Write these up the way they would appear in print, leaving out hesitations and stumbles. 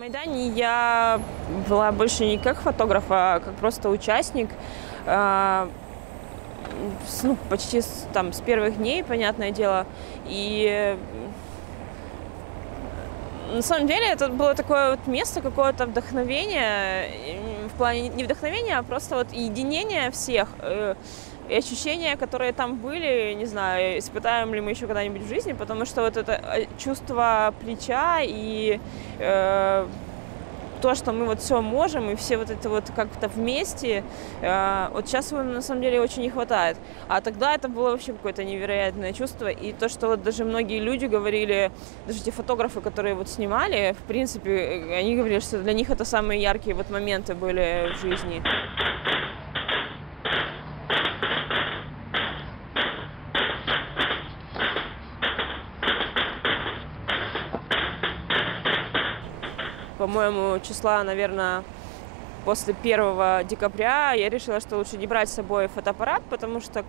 Майдане я была больше не как фотограф, а как просто участник. Почти с первых дней, понятное дело. И на самом деле это было такое вот место, какое-то вдохновение, в плане не вдохновения, а просто вот единение всех. И ощущения, которые там были, не знаю, испытаем ли мы еще когда-нибудь в жизни, потому что вот это чувство плеча и то, что мы вот все можем, и все вот это вот как-то вместе, вот сейчас его на самом деле очень не хватает. А тогда это было вообще какое-то невероятное чувство, и то, что вот даже многие люди говорили, даже те фотографы, которые вот снимали, в принципе, они говорили, что для них это самые яркие вот моменты были в жизни. По-моему, числа, наверное, после 1 декабря я решила, что лучше не брать с собой фотоаппарат, потому что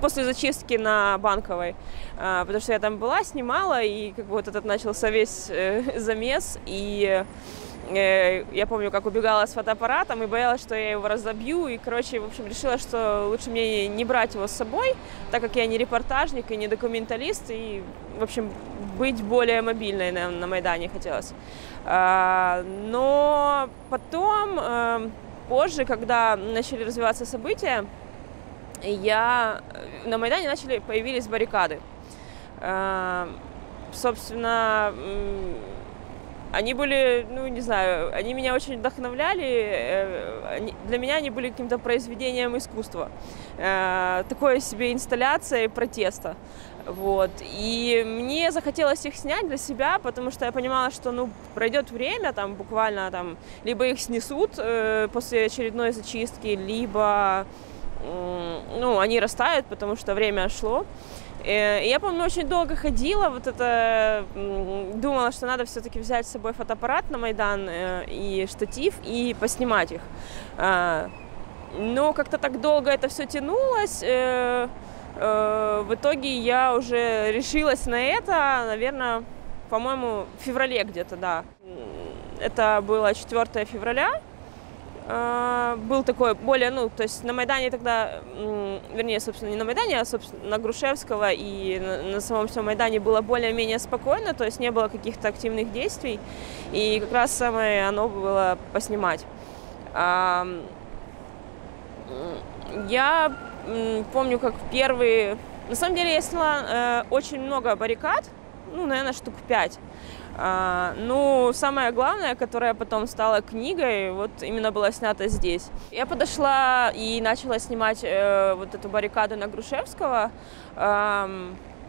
после зачистки на Банковой, потому что я там была, снимала, и как бы вот этот начался весь замес, и я помню, как убегала с фотоаппаратом и боялась, что я его разобью, и, короче, в общем, решила, что лучше мне не брать его с собой, так как я не репортажник и не документалист, и, в общем, быть более мобильной на Майдане хотелось. Но потом, позже, когда начали развиваться события, на Майдане появились баррикады. Собственно, они были, не знаю, они меня очень вдохновляли. Для меня они были каким-то произведением искусства. Такой себе инсталляцией протеста. Вот. И мне захотелось их снять для себя, потому что я понимала, что пройдет время, буквально либо их снесут после очередной зачистки, либо они растают, потому что время шло. И я, помню, очень долго ходила, думала, что надо все-таки взять с собой фотоаппарат на Майдан и штатив, и поснимать их. Но как-то так долго это все тянулось. В итоге я уже решилась на это, наверное, по-моему, в феврале где-то, да. Это было 4 февраля. Был такой более, то есть на Майдане тогда, вернее, собственно, не на Майдане, а, собственно, на Грушевского и на самом всем Майдане было более-менее спокойно, то есть не было каких-то активных действий, и как раз самое оно было поснимать. Я помню, как на самом деле я сняла очень много баррикад, наверное, штук 5. Самое главное, которое потом стало книгой, вот именно была снята здесь. Я подошла и начала снимать вот эту баррикаду на Грушевского.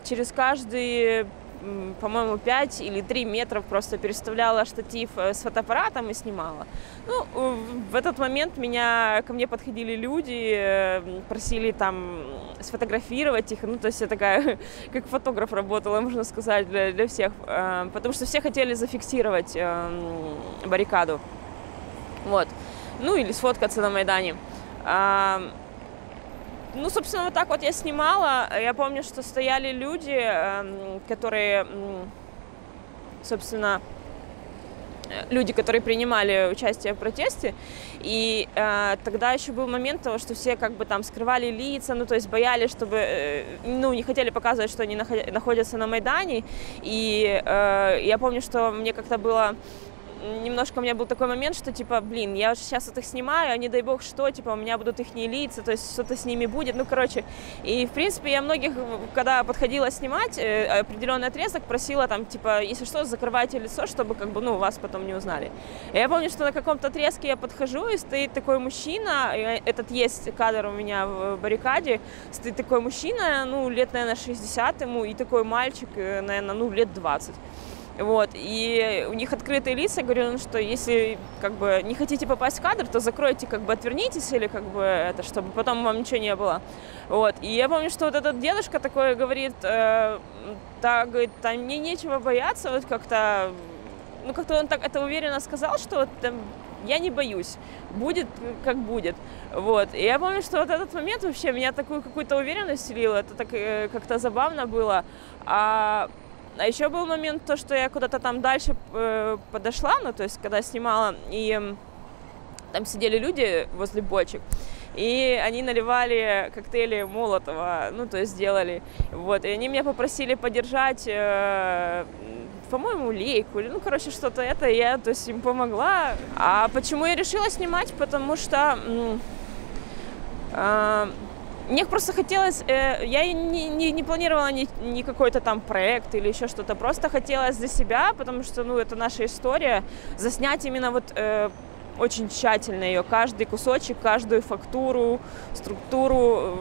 Через каждые, по-моему, 5 или 3 метра просто переставляла штатив с фотоаппаратом и снимала. В этот момент ко мне подходили люди, просили сфотографировать их. То есть я такая, как фотограф работала, можно сказать, для всех. Потому что все хотели зафиксировать баррикаду. Вот. Или сфоткаться на Майдане. Собственно, вот так вот я снимала. Я помню, что стояли люди, которые, собственно, которые принимали участие в протесте. И тогда еще был момент того, что все скрывали лица, то есть боялись, чтобы, не хотели показывать, что они находятся на Майдане. И я помню, что мне как-то было... Немножко у меня был такой момент, что, я сейчас их снимаю, а не дай бог что, у меня будут их лица, то есть что-то с ними будет, И, в принципе, я многих, когда подходила снимать определенный отрезок, просила, если что, закрывайте лицо, чтобы, вас потом не узнали. И я помню, что на каком-то отрезке я подхожу, и стоит такой мужчина, этот есть кадр у меня в баррикаде, стоит такой мужчина, лет, наверное, 60 ему, и такой мальчик, наверное, лет 20. Вот, и у них открытые лица, я говорю, что если не хотите попасть в кадр, то закройте, отвернитесь или чтобы потом вам ничего не было. Вот, и я помню, что вот этот дедушка такой говорит, говорит, мне нечего бояться, вот как-то он так это уверенно сказал, что я не боюсь, будет как будет. Вот, и я помню, что вот этот момент вообще меня такую какую-то уверенность вселил, это так как-то забавно было. А еще был момент, то, что я куда-то там дальше подошла, ну, то есть, когда снимала, и там сидели люди возле бочек, и они наливали коктейли Молотова, ну, то есть делали, вот, и они меня попросили подержать, по-моему, лейку, или, ну, короче, что-то это, и я, то есть, им помогла. А почему я решила снимать? Потому что мне просто хотелось, я не планировала ни какой-то там проект или еще что-то, просто хотелось для себя, потому что, ну, это наша история, заснять именно вот очень тщательно ее, каждый кусочек, каждую фактуру, структуру,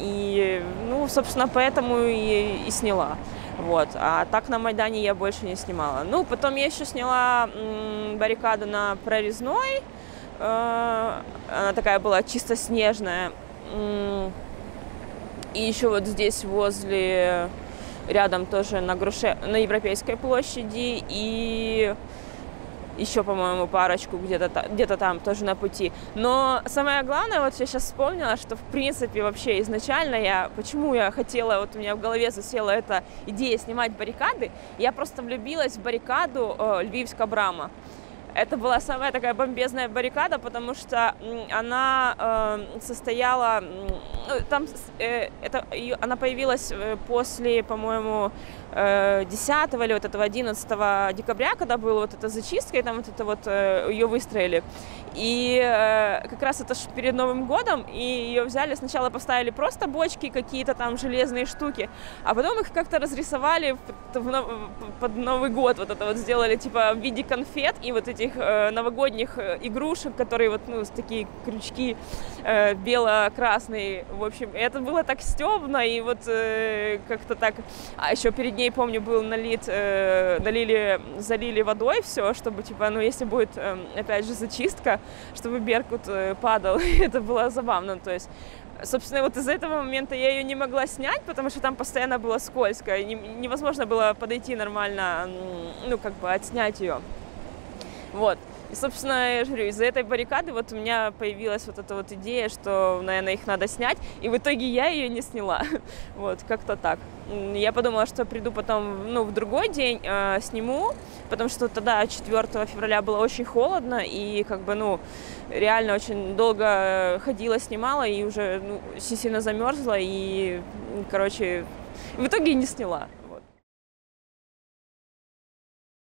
и, ну, собственно, поэтому и сняла. Вот. А так на Майдане я больше не снимала. Ну, потом я еще сняла баррикаду на Прорезной. Она такая была чисто снежная. И еще вот здесь возле, рядом тоже на Европейской площади. И еще, по-моему, парочку где-то там тоже на пути. Но самое главное, вот я сейчас вспомнила, что в принципе вообще изначально почему я хотела, вот у меня в голове засела эта идея снимать баррикады, я просто влюбилась в баррикаду Львівська брама. Это была самая такая бомбезная баррикада, потому что она состояла, она появилась после, по-моему, 10 или вот этого 11 декабря, когда была вот эта зачистка, и там вот это вот ее выстроили. И как раз это перед Новым годом, и ее взяли, сначала поставили просто бочки, какие-то там железные штуки, а потом их как-то разрисовали под Новый год, вот это вот сделали типа в виде конфет и вот этих новогодних игрушек, которые вот, ну, такие крючки бело-красные, в общем, это было так стёбно, и вот как-то так, а еще перед ней, помню, был залили водой все, чтобы, типа, ну, если будет, опять же, зачистка, чтобы Беркут падал, это было забавно, то есть, собственно, вот из-за этого момента я ее не могла снять, потому что там постоянно было скользко, и невозможно было подойти нормально, ну, как бы отснять ее, вот. И, собственно, я же говорю, из-за этой баррикады вот у меня появилась вот эта вот идея, что, наверное, их надо снять, и в итоге я ее не сняла, вот, как-то так. Я подумала, что приду потом, ну, в другой день сниму, потому что тогда 4 февраля было очень холодно, и, как бы, ну, реально очень долго ходила, снимала, и уже, ну, сильно замерзла, и, короче, в итоге не сняла.